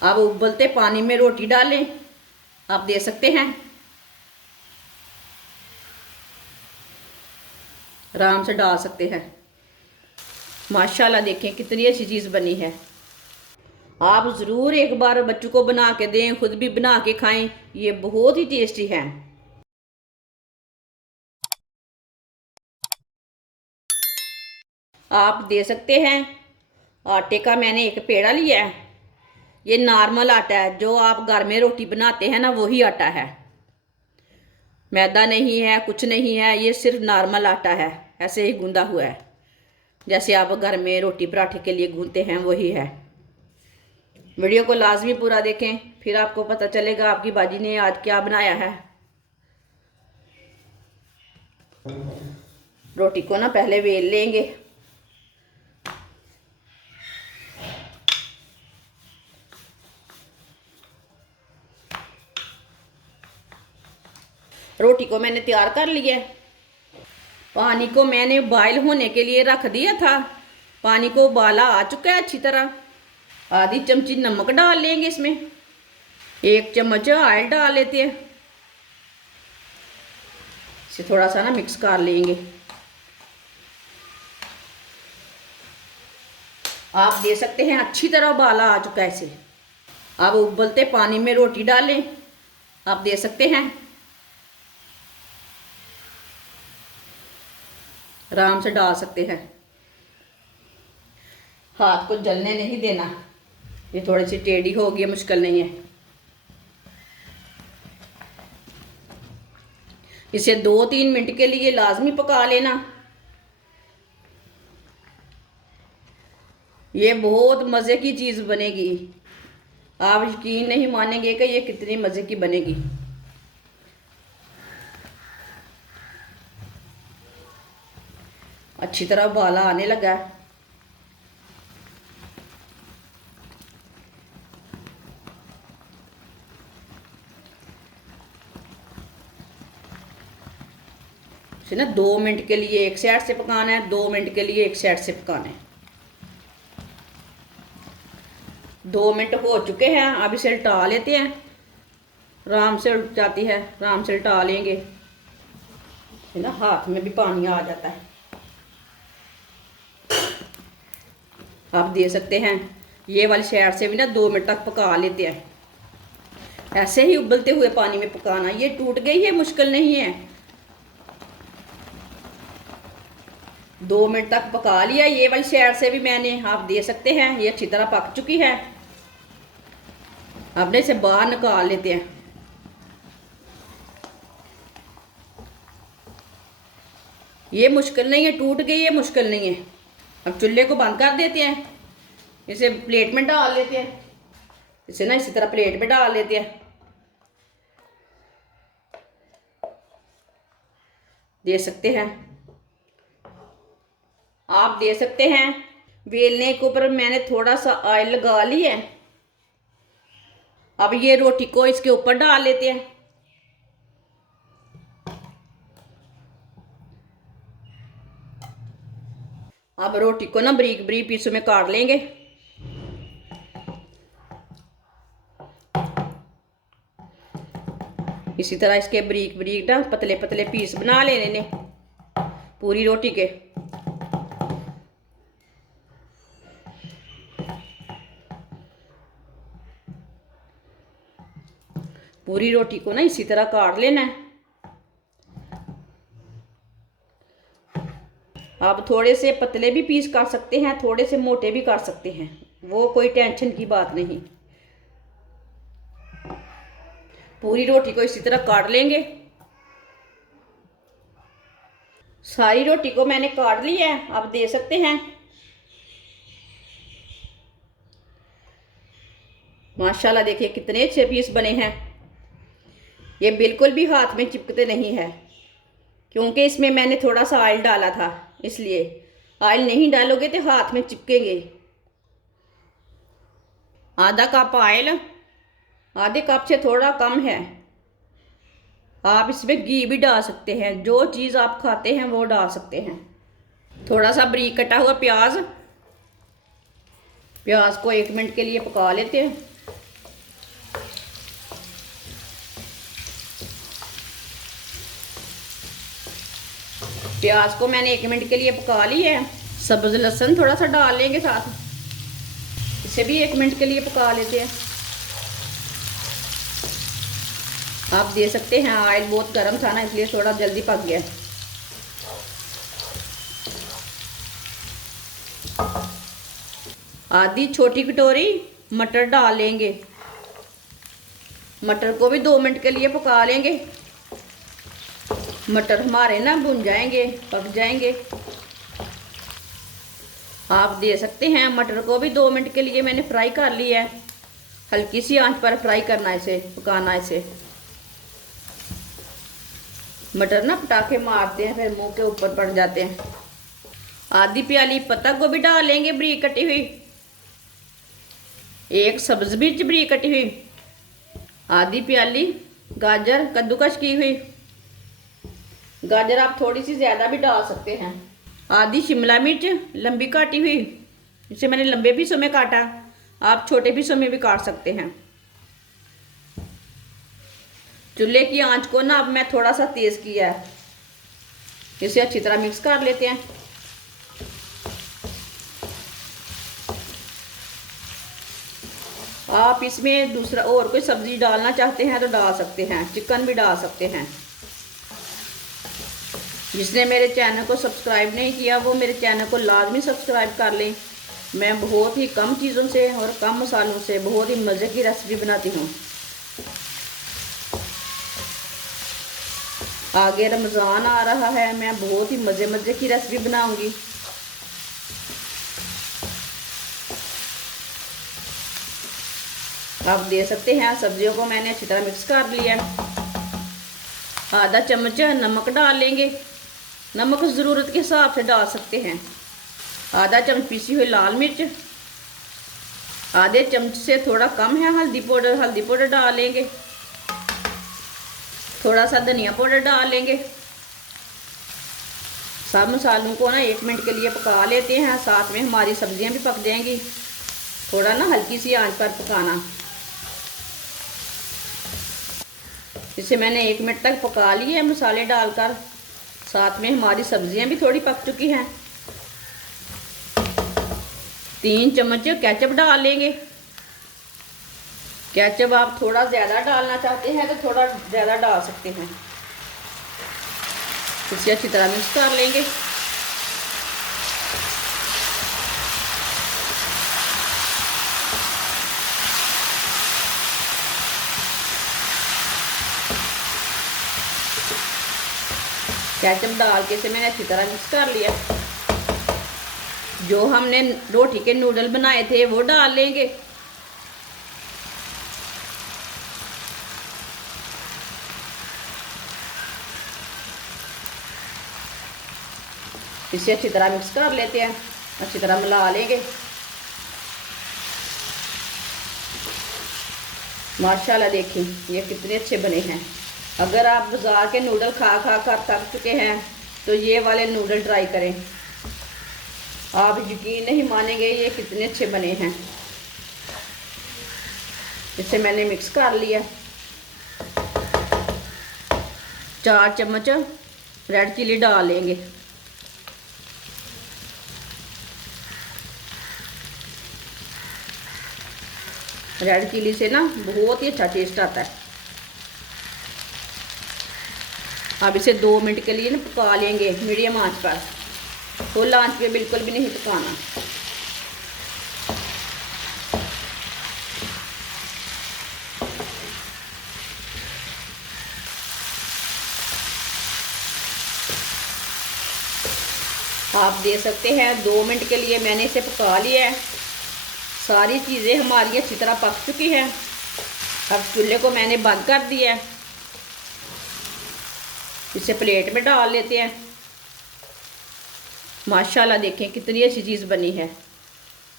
अब उबलते पानी में रोटी डालें, आप दे सकते हैं। आराम से डाल सकते हैं। माशाल्लाह देखें कितनी अच्छी चीज़ बनी है। आप ज़रूर एक बार बच्चों को बना के दें, खुद भी बना के खाएं, ये बहुत ही टेस्टी है। आप दे सकते हैं। आटे का मैंने एक पेड़ा लिया है। ये नॉर्मल आटा है, जो आप घर में रोटी बनाते हैं ना, वही आटा है। मैदा नहीं है, कुछ नहीं है, ये सिर्फ नॉर्मल आटा है, ऐसे ही गूंदा हुआ है, जैसे आप घर में रोटी पराठे के लिए गूंदते हैं वही है। वीडियो को लाजमी पूरा देखें, फिर आपको पता चलेगा आपकी बाजी ने आज क्या बनाया है। रोटी को ना पहले बेल लेंगे। रोटी को मैंने तैयार कर लिया है। पानी को मैंने बॉयल होने के लिए रख दिया था। पानी को उबाला आ चुका है अच्छी तरह। आधी चमची नमक डाल लेंगे इसमें। 1 चम्मच ऑयल डाल लेते हैं। इसे थोड़ा सा ना मिक्स कर लेंगे। आप दे सकते हैं, अच्छी तरह उबाला आ चुका है इसे। अब उबलते पानी में रोटी डालें, आप दे सकते हैं। आराम से डाल सकते हैं। हाथ को जलने नहीं देना। ये थोड़ी सी टेढ़ी हो गई, मुश्किल नहीं है। इसे 2-3 मिनट के लिए लाजमी पका लेना। ये बहुत मज़े की चीज़ बनेगी। आप यकीन नहीं मानेंगे कि ये कितनी मज़े की बनेगी। अच्छी तरह उबाला आने लगा है। इसे ना 2 मिनट के लिए एक साइड से पकाना है, 2 मिनट के लिए एक साइड से पकाना है। 2 मिनट हो चुके हैं। अब इसे उल्टा लेते हैं। आराम से उल्ट जाती है, आराम से उल्टा लेंगे। ना हाथ में भी पानी आ जाता है। आप दे सकते हैं। ये वाली साइड से भी ना 2 मिनट तक पका लेते हैं। ऐसे ही उबलते हुए पानी में पकाना। ये टूट गई है, मुश्किल नहीं है। 2 मिनट तक पका लिया। ये वाली साइड से भी मैंने, आप दे सकते हैं, ये अच्छी तरह पक चुकी है। अब इसे बाहर निकाल लेते हैं। ये मुश्किल नहीं है, टूट गई है, मुश्किल नहीं है। अब चूल्हे को बंद कर देते हैं। इसे प्लेट में डाल लेते हैं। इसे ना इसी तरह प्लेट में डाल लेते हैं। दे सकते हैं। आप दे सकते हैं। बेलने के ऊपर मैंने थोड़ा सा ऑयल लगा लिया है। अब ये रोटी को इसके ऊपर डाल लेते हैं। अब रोटी को ना बारीक बारीक पीसों में काट लेंगे। इसी तरह इसके बारीक बारीक ना पतले पतले पीस बना लेने ने पूरी रोटी के। पूरी रोटी को ना इसी तरह काट लेना है। आप थोड़े से पतले भी पीस कर सकते हैं, थोड़े से मोटे भी कर सकते हैं, वो कोई टेंशन की बात नहीं। पूरी रोटी को इसी तरह काट लेंगे। सारी रोटी को मैंने काट ली है, आप दे सकते हैं। माशाल्लाह देखिए कितने अच्छे पीस बने हैं। ये बिल्कुल भी हाथ में चिपकते नहीं है, क्योंकि इसमें मैंने थोड़ा सा ऑयल डाला था, इसलिए। ऑयल नहीं डालोगे तो हाथ में चिपकेंगे। आधा कप ऑयल, आधे कप से थोड़ा कम है। आप इसमें घी भी डाल सकते हैं, जो चीज़ आप खाते हैं वो डाल सकते हैं। थोड़ा सा बारीक कटा हुआ प्याज। प्याज को 1 मिनट के लिए पका लेते हैं। प्याज को मैंने 1 मिनट के लिए पका लिया है। सब्ज लहसुन थोड़ा सा डाल लेंगे साथ, इसे भी 1 मिनट के लिए पका लेते हैं। आप दे सकते हैं, ऑयल बहुत गर्म था ना इसलिए थोड़ा जल्दी पक गया। आधी छोटी कटोरी मटर डाल लेंगे। मटर को भी 2 मिनट के लिए पका लेंगे। मटर हमारे ना भुन जाएंगे, पक जाएंगे। आप दे सकते हैं, मटर को भी 2 मिनट के लिए मैंने फ्राई कर लिया है। हल्की सी आंच पर फ्राई करना, इसे पकाना। इसे मटर ना पटाखे मारते हैं, फिर मुंह के ऊपर पड़ जाते हैं। आधी प्याली पत्ता गोभी डाल लेंगे बारीक कटी हुई। 1 सब्ज मिर्च बारीक कटी हुई। आधी प्याली गाजर कद्दूकस की हुई। गाजर आप थोड़ी सी ज़्यादा भी डाल सकते हैं। आधी शिमला मिर्च लंबी काटी हुई, इसे मैंने लंबे पीसों में काटा, आप छोटे पीसों में भी काट सकते हैं। चूल्हे की आंच को ना अब मैं थोड़ा सा तेज़ किया है। इसे अच्छी तरह मिक्स कर लेते हैं। आप इसमें दूसरा और कोई सब्ज़ी डालना चाहते हैं तो डाल सकते हैं, चिकन भी डाल सकते हैं। जिसने मेरे चैनल को सब्सक्राइब नहीं किया वो मेरे चैनल को लाजमी सब्सक्राइब कर लें। मैं बहुत ही कम चीज़ों से और कम मसालों से बहुत ही मज़े की रेसिपी बनाती हूँ। आगे रमज़ान आ रहा है, मैं बहुत ही मज़े की रेसिपी बनाऊंगी। आप दे सकते हैं, सब्जियों को मैंने अच्छी तरह मिक्स कर लिया। आधा चम्मच नमक डाल लेंगे। नमक ज़रूरत के हिसाब से डाल सकते हैं। आधा चम्मच पीसी हुई लाल मिर्च। आधे चम्मच से थोड़ा कम है हल्दी पाउडर डाल लेंगे। थोड़ा सा धनिया पाउडर डाल लेंगे। सब मसालों को ना 1 मिनट के लिए पका लेते हैं, साथ में हमारी सब्जियां भी पक जाएंगी। थोड़ा ना हल्की सी आंच पर पकाना। इसे मैंने 1 मिनट तक पका लिया है मसाले डालकर। साथ में हमारी सब्जियां भी थोड़ी पक चुकी हैं। 3 चम्मच केचप डाल लेंगे। केचप आप थोड़ा ज़्यादा डालना चाहते हैं तो थोड़ा ज़्यादा डाल सकते हैं। इसे अच्छी तरह मिक्स कर लेंगे। केचप डाल के इसे मैंने अच्छी तरह मिक्स कर लिया। जो हमने रोटी के नूडल बनाए थे वो डाल लेंगे। इसे अच्छी तरह मिक्स कर लेते हैं, अच्छी तरह मिला लेंगे। माशाल्लाह देखिए ये कितने अच्छे बने हैं। अगर आप बाज़ार के नूडल खा कर थक चुके हैं तो ये वाले नूडल ट्राई करें, आप यकीन नहीं मानेंगे ये कितने अच्छे बने हैं। इसे मैंने मिक्स कर लिया। 4 चम्मच रेड चिली डाल लेंगे। रेड चिली से ना बहुत ही अच्छा टेस्ट आता है। अब इसे 2 मिनट के लिए ना पका लेंगे मीडियम आंच पर। फुल आंच पे बिल्कुल भी नहीं पकाना। आप दे सकते हैं 2 मिनट के लिए मैंने इसे पका लिया है। सारी चीज़ें हमारी अच्छी तरह पक चुकी हैं। अब चूल्हे को मैंने बंद कर दिया है। इसे प्लेट में डाल लेते हैं। माशाल्लाह देखें कितनी अच्छी चीज़ बनी है,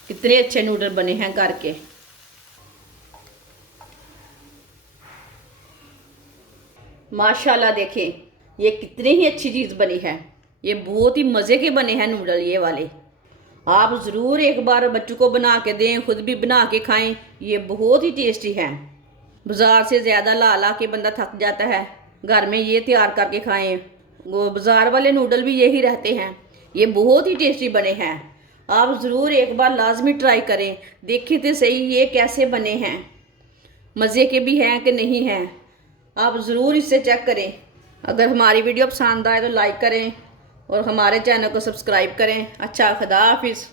कितने अच्छे नूडल बने हैं घर के। माशाल्लाह देखें ये कितनी ही अच्छी चीज़ बनी है। ये बहुत ही मज़े के बने हैं नूडल ये वाले। आप ज़रूर एक बार बच्चों को बना के दें, खुद भी बना के खाएं। ये बहुत ही टेस्टी हैं। बाज़ार से ज़्यादा ला के बंदा थक जाता है, घर में ये तैयार करके खाएं। वो बाज़ार वाले नूडल भी यही रहते हैं। ये बहुत ही टेस्टी बने हैं। आप ज़रूर एक बार लाजमी ट्राई करें, देखिए तो सही ये कैसे बने हैं, मज़े के भी हैं कि नहीं हैं। आप ज़रूर इसे चेक करें। अगर हमारी वीडियो पसंद आए तो लाइक करें और हमारे चैनल को सब्सक्राइब करें। अच्छा, खुदा हाफिज़।